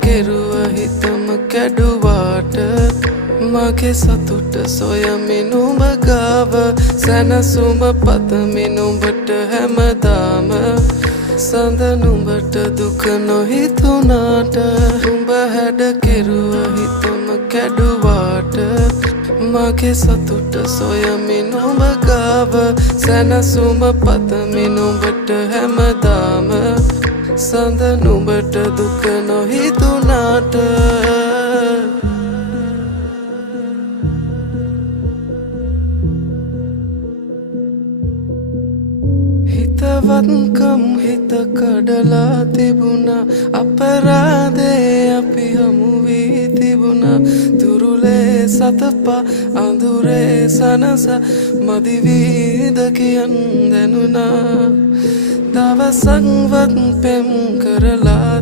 කෙරුව හිතම කැඩුවාට මගේ සතුට සොයමින් නුඹ ගාව සැනසුම පතමින් නුඹට හැමදාම සඳ නුඹට දුක නොහිතුණාට නුඹ හැඩ කෙරුව හිතම කැඩුවාට මගේ සතුට සොයමින් නුඹ ගාව සැනසුම පතමින් නුඹට හැමදාම සඳ නුඹට දුක නොහිතුණාට හිතවත්කම් හිත කඩලා තිබුණා අපරාධේ අපි හමු වී තිබුණා තුරුලේ සතපා අඳුරේ සනස මදි වීද කියන් දැනුණා දවසක්වත් පෙම් කරලා